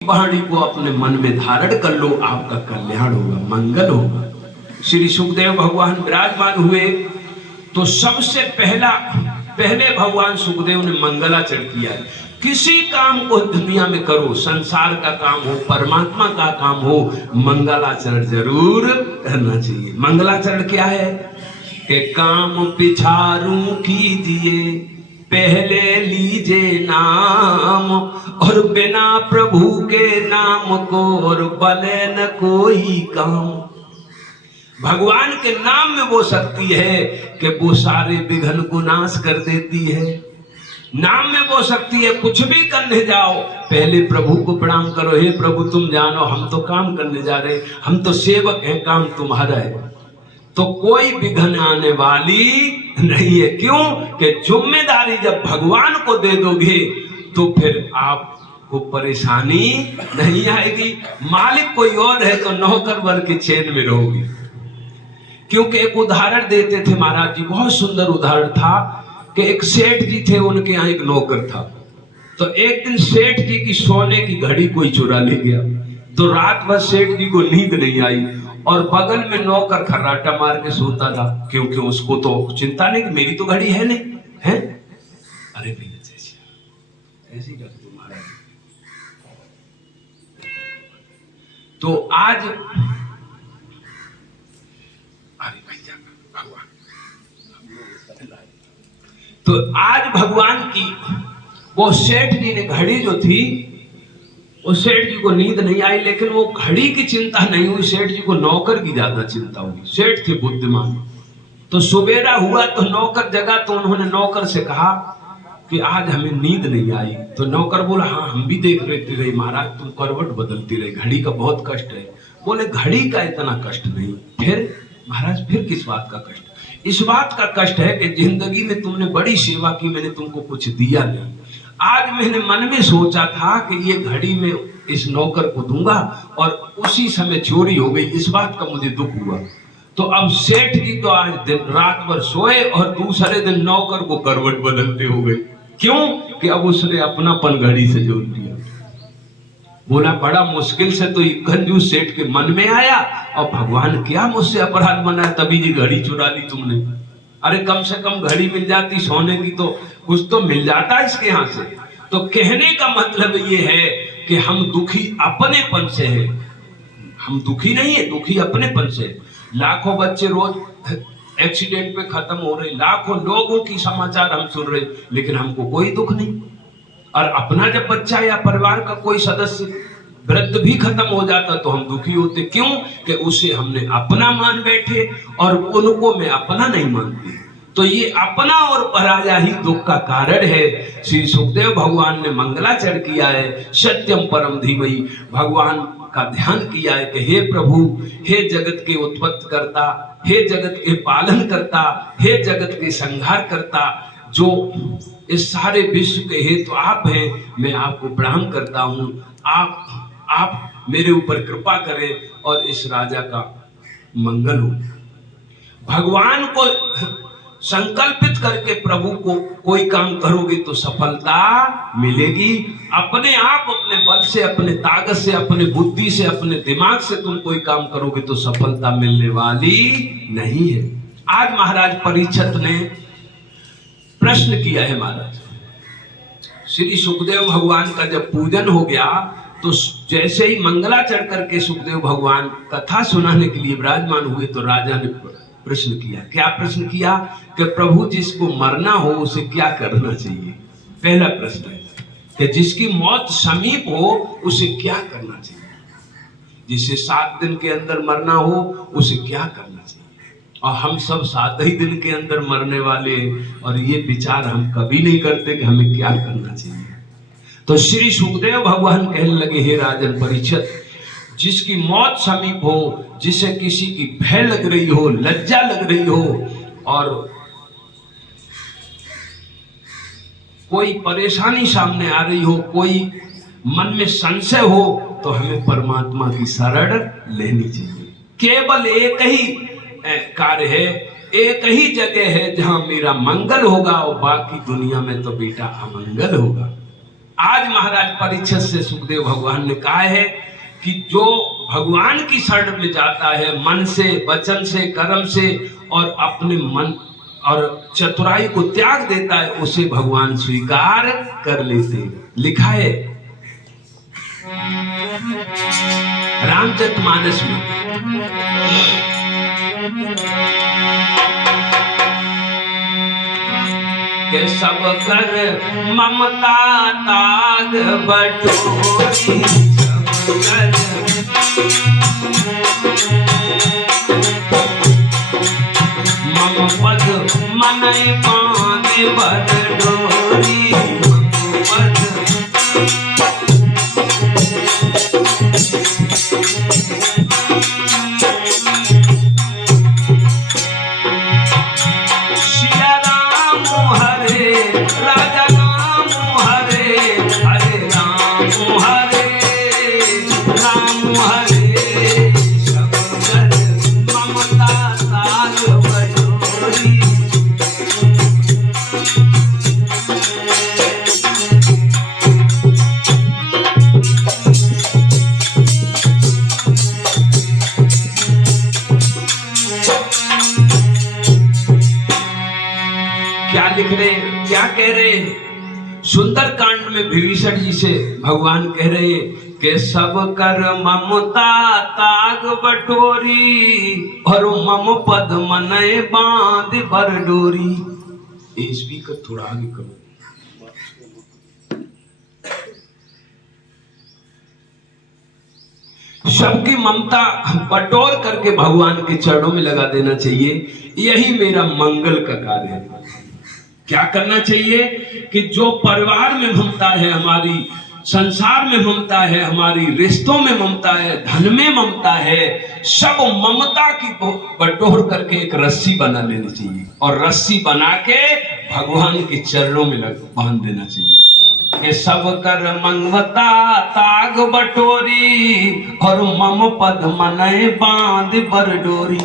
वाणी को अपने मन में धारण कर लो, आपका कल्याण होगा, मंगल होगा। श्री सुखदेव भगवान विराजमान हुए तो सबसे पहले भगवान सुखदेव ने मंगलाचरण किया। किसी काम को दुनिया में करो, संसार का काम हो, परमात्मा का काम हो, मंगलाचरण जरूर करना चाहिए। मंगलाचरण क्या है कि काम पिछारू कीजिए, पहले लीजे नाम, और बिना प्रभु के नाम को और बने न कोई काम। भगवान के नाम में वो शक्ति है कि वो सारे विघ्न को नाश कर देती है। नाम में वो शक्ति है, कुछ भी करने जाओ पहले प्रभु को प्रणाम करो, हे प्रभु तुम जानो हम तो काम करने जा रहे, हम तो सेवक हैं, काम तुम्हारा है, तो कोई विघ्न आने वाली नहीं है। क्यों कि जिम्मेदारी जब भगवान को दे दोगे तो फिर आपको परेशानी नहीं आएगी। मालिक कोई और है तो नौकर बन के चैन में रहोगे। क्योंकि एक उदाहरण देते थे महाराज जी, बहुत सुंदर उदाहरण था कि एक सेठ जी थे, उनके यहाँ एक नौकर था। तो एक दिन सेठ जी की सोने की घड़ी कोई चुरा ले गया, तो रात भर सेठ जी को नींद नहीं आई और बगल में नौकर खर्राटा मार के सोता था, क्योंकि उसको तो चिंता नहीं कि मेरी तो घड़ी है नहीं है। अरे भैया ऐसी कर तुम्हारा। तो आज भगवान की वो सेठ जी ने घड़ी जो थी, उस सेठ जी को नींद नहीं आई, लेकिन वो घड़ी की चिंता नहीं हुई, सेठ जी को नौकर की ज्यादा चिंता हुई। सेठ थे बुद्धिमान। तो सुबेरा हुआ तो नौकर जगा, तो उन्होंने नौकर से कहा कि आज हमें नींद नहीं आई। तो नौकर बोला हाँ हम भी देख रहे महाराज, तुम करवट बदलती रहे, घड़ी का बहुत कष्ट है। बोले घड़ी का इतना कष्ट नहीं। फिर महाराज फिर किस बात का कष्ट? इस बात का कष्ट है कि जिंदगी में तुमने बड़ी सेवा की, मैंने तुमको कुछ दिया नहीं। आज मैंने मन में सोचा था कि ये घड़ी में इस नौकर को दूंगा और उसी समय चोरी हो गई, इस बात का मुझे दुख हुआ। तो अब सेठ जी तो आज दिन रात भर सोए और दूसरे दिन नौकर को करवट बदलते हो गए। क्यों कि अब उसने अपनापन घड़ी से जोड़ दिया। बोला बड़ा मुश्किल से तो कंजूस सेठ के मन में आया, और भगवान क्या मुझसे अपराध बनाया, तभी जी घड़ी चुरा ली तुमने। अरे कम से कम घड़ी मिल जाती सोने की, तो कुछ तो मिल जाता इसके यहाँ से। तो कहने का मतलब ये है कि हम दुखी अपनेपन से है, हम दुखी नहीं है, दुखी अपनेपन से। लाखों बच्चे रोज एक्सीडेंट पे खत्म हो रहे, लाखों लोगों की समाचार हम सुन रहे, लेकिन हमको कोई दुख नहीं। और अपना जब बच्चा या परिवार का कोई सदस्य वृद्ध भी खत्म हो जाता तो हम दुखी होते। क्यों कि उसे हमने अपना मान बैठे और उनको मैं अपना नहीं मानती। तो ये अपना और पराया ही दुख का कारण है। श्री सुखदेव भगवान ने मंगलाचरण किया है, सत्यम परम धीमहि, भगवान का ध्यान किया है कि हे प्रभु, हे जगत के उत्पत्ति करता, हे जगत के पालन करता, हे जगत के संहार करता, जो इस सारे विश्व के हेतु आप हैं, मैं आपको प्रणाम करता हूं। आप मेरे ऊपर कृपा करें और इस राजा का मंगल हो। भगवान को संकल्पित करके प्रभु को कोई काम करोगे तो सफलता मिलेगी। अपने आप अपने बल से, अपने ताकत से, अपने बुद्धि से, अपने दिमाग से तुम कोई काम करोगे तो सफलता मिलने वाली नहीं है। आज महाराज परीक्षित ने प्रश्न किया है महाराज, श्री सुखदेव भगवान का जब पूजन हो गया तो जैसे ही मंगलाचरण करके सुखदेव भगवान कथा सुनाने के लिए विराजमान हुए तो राजा ने प्रश्न किया। क्या प्रश्न किया कि प्रभु जिसको मरना हो उसे क्या करना चाहिए? पहला प्रश्न है कि जिसकी मौत समीप हो उसे क्या करना चाहिए? जिसे 7 दिन के अंदर मरना हो उसे क्या करना चाहिए? और हम सब 7 ही दिन के अंदर मरने वाले, और ये विचार हम कभी नहीं करते कि हमें क्या करना चाहिए। तो श्री सुखदेव भगवान कहने लगे, हे राजन परीक्षित, जिसकी मौत समीप हो, जिसे किसी की भय लग रही हो, लज्जा लग रही हो, और कोई परेशानी सामने आ रही हो, कोई मन में संशय हो, तो हमें परमात्मा की शरण लेनी चाहिए। केवल एक ही कार्य है, एक ही जगह है जहां मेरा मंगल होगा, और बाकी दुनिया में तो बेटा अमंगल होगा। आज महाराज परीक्षित से सुखदेव भगवान ने कहा है कि जो भगवान की शरण में जाता है मन से, वचन से, कर्म से और अपने मन और चतुराई को त्याग देता है, उसे भगवान स्वीकार कर लेते। लिखा है रामचरितमानस में, के सब कर ममता ताग बटोरी, सब कर मम पद मनई बांधे बड़ डोरी, मम पद क्या कह रहे हैं? सुंदर कांड में विभीषण जी से भगवान कह रहे हैं कि सब कर ममता ताग बटोरी, और मम पद मनय बांध बर डोरी। ये स्पीकर थोड़ा आगे करो। सबकी ममता बटोर करके भगवान के चरणों में लगा देना चाहिए। यही मेरा मंगल का कार्य है। क्या करना चाहिए कि जो परिवार में ममता है, हमारी संसार में ममता है, हमारी रिश्तों में ममता है, धन में ममता है, सब ममता की बटोर करके एक रस्सी बना लेनी चाहिए और रस्सी बना के भगवान के चरणों में बांध देना चाहिए। ये सब कर मंगवता ताग बटोरी, और मम पद मनय बांध बर डोरी।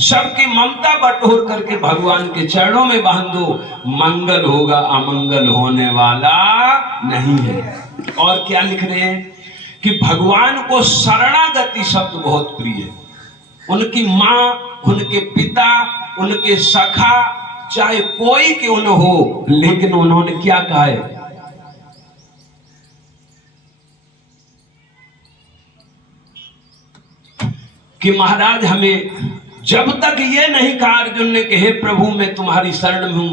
सबकी ममता बटोर करके भगवान के चरणों में बांधो, मंगल होगा, अमंगल होने वाला नहीं है। और क्या लिख रहे हैं कि भगवान को शरणागति शब्द बहुत प्रिय है। उनकी माँ, उनके पिता, उनके सखा, चाहे कोई क्यों न हो, लेकिन उन्होंने क्या कहा है? कि महाराज हमें जब तक ये नहीं कहा अर्जुन ने कि हे प्रभु मैं तुम्हारी शरण में हूं,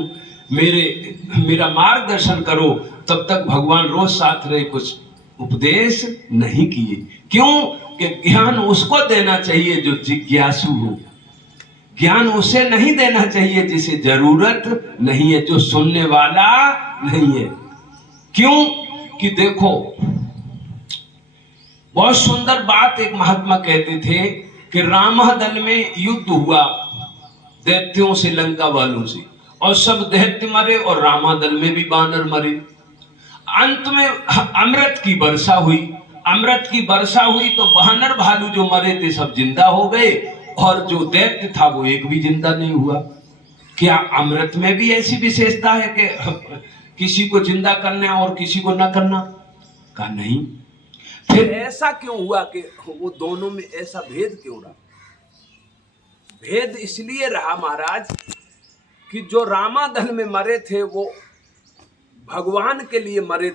मेरा मार्गदर्शन करो, तब तक भगवान रोज साथ रहे, कुछ उपदेश नहीं किए। क्यों? कि ज्ञान उसको देना चाहिए जो जिज्ञासु हो, ज्ञान उसे नहीं देना चाहिए जिसे जरूरत नहीं है, जो सुनने वाला नहीं है। क्यों? कि देखो बहुत सुंदर बात एक महात्मा कहते थे कि रामा दल में युद्ध हुआ दैत्यों से, लंका वालों से, और सब दैत्य मरे और रामा दल में भी बानर मरे। अंत में अमृत की वर्षा हुई। अमृत की वर्षा हुई तो बानर भालू जो मरे थे सब जिंदा हो गए, और जो दैत्य था वो एक भी जिंदा नहीं हुआ। क्या अमृत में भी ऐसी विशेषता है कि किसी को जिंदा करना और किसी को न करना? का नहीं। फिर ऐसा क्यों हुआ कि वो दोनों में ऐसा भेद क्यों रहा? भेद इसलिए रहा महाराज कि जो रामा दल में मरे थे वो भगवान के लिए मरे